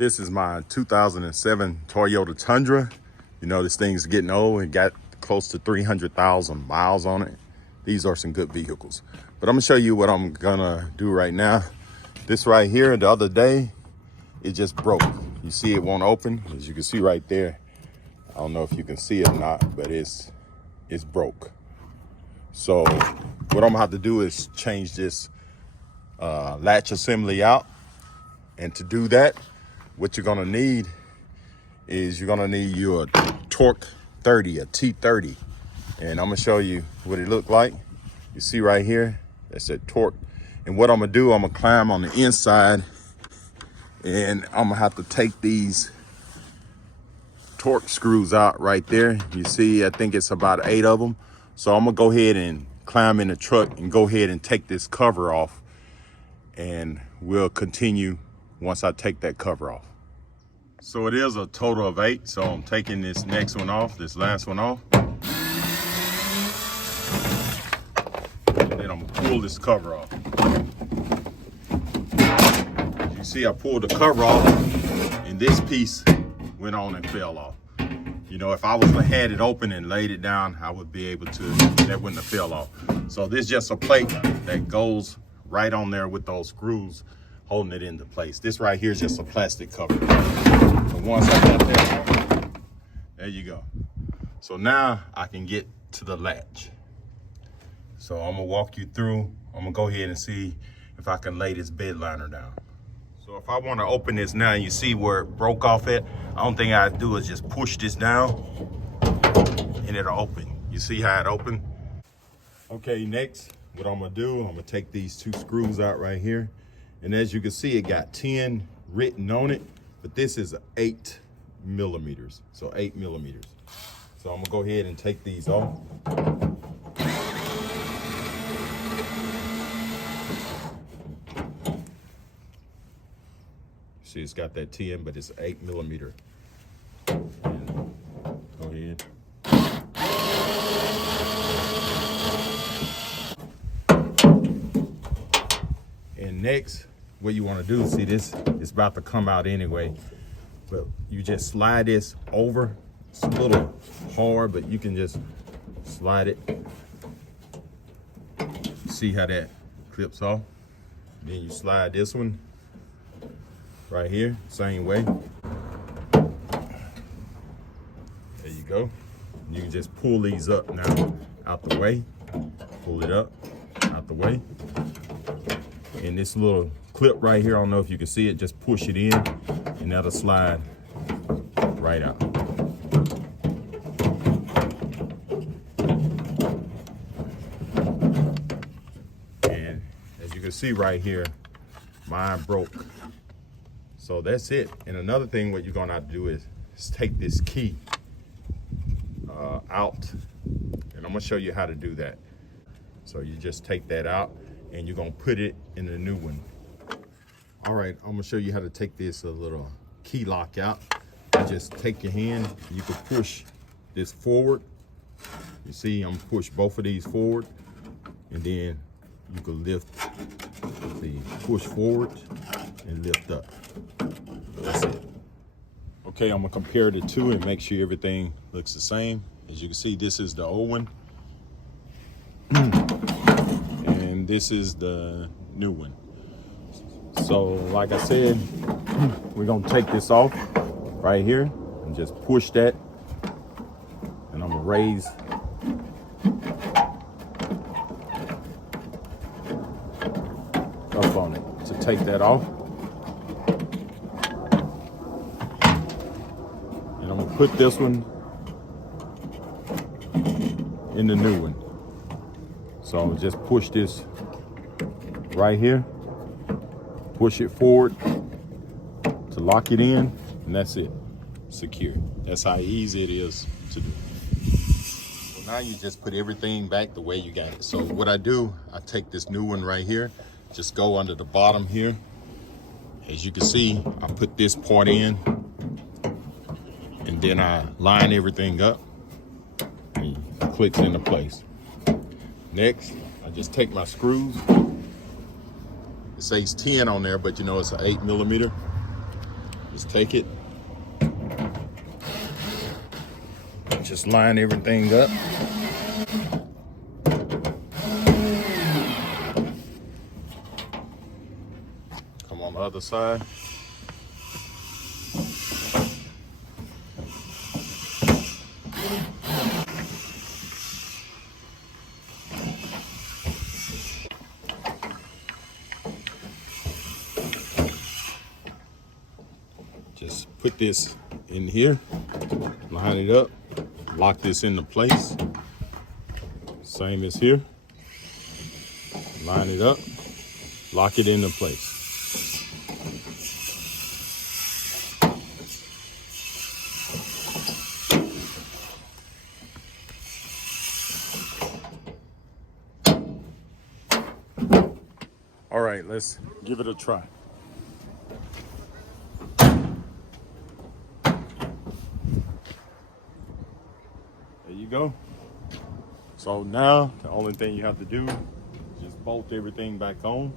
This is my 2007 Toyota Tundra. You know, this thing's getting old. It got close to 300,000 miles on it. These are some good vehicles. But I'm gonna show you what I'm gonna do right now. This right here, the other day, it just broke. You see it won't open, as you can see right there. I don't know if you can see it or not, but it's broke. So what I'm gonna have to do is change this latch assembly out. And to do that, what you're gonna need is you're gonna need your Torque 30, a T30. And I'm gonna show you what it looked like. You see right here, that said Torque. And what I'm gonna do, I'm gonna climb on the inside and I'm gonna have to take these Torque screws out right there. You see, I think it's about 8 of them. So I'm gonna go ahead and climb in the truck and go ahead and take this cover off. And we'll continue once I take that cover off. So it is a total of 8. So I'm taking this next one off, this last one off. And then I'm gonna pull this cover off. As you see, I pulled the cover off and this piece went on and fell off. You know, if I was to had it open and laid it down, I would be able to, that wouldn't have fell off. So this is just a plate that goes right on there with those screws holding it into place. This right here is just a plastic cover. So once I got that, there you go. So now I can get to the latch. So I'm gonna walk you through. I'm gonna go ahead and see if I can lay this bed liner down. So if I wanna open this now, you see where it broke off at, the only thing I do is just push this down and it'll open. You see how it opened? Okay, next, what I'm gonna do, I'm gonna take these 2 screws out right here. And as you can see, it got 10 written on it, but this is 8 millimeters. So 8 millimeters. So I'm gonna go ahead and take these off. See, it's got that 10, but it's 8 millimeter. And go ahead. And next, what you want to do, see this, it's about to come out anyway, but you just slide this over. It's a little hard, but you can just slide it. See how that clips off? Then you slide this one right here, same way. There you go. You can just pull these up now out the way. Pull it up out the way. And this little clip right here, I don't know if you can see it, just push it in and that'll slide right out. And as you can see right here, mine broke. So that's it. And another thing what you're gonna have to do is take this key out. And I'm gonna show you how to do that. So you just take that out and you're gonna put it in the new one. All right, I'm gonna show you how to take this little key lock out. You just take your hand, you can push this forward. You see, I'm gonna push both of these forward and then you can lift, see, push forward and lift up. That's it. Okay, I'm gonna compare the two and make sure everything looks the same. As you can see, this is the old one. And this is the new one. So like I said, we're gonna take this off right here and just push that. And I'm gonna raise up on it to take that off. And I'm gonna put this one in the new one. So I'm gonna just push this right here, push it forward to lock it in, and that's it, secure. That's how easy it is to do. So now you just put everything back the way you got it. So what I do, I take this new one right here, just go under the bottom here. As you can see, I put this part in, and then I line everything up, and it clicks into place. Next, I just take my screws. It says 10 on there, but you know it's an 8 millimeter. Just take it. Just line everything up. Come on the other side. Just put this in here, line it up, lock this into place. Same as here. Line it up, lock it into place. All right, let's give it a try. There you go. So now the only thing you have to do is just bolt everything back on.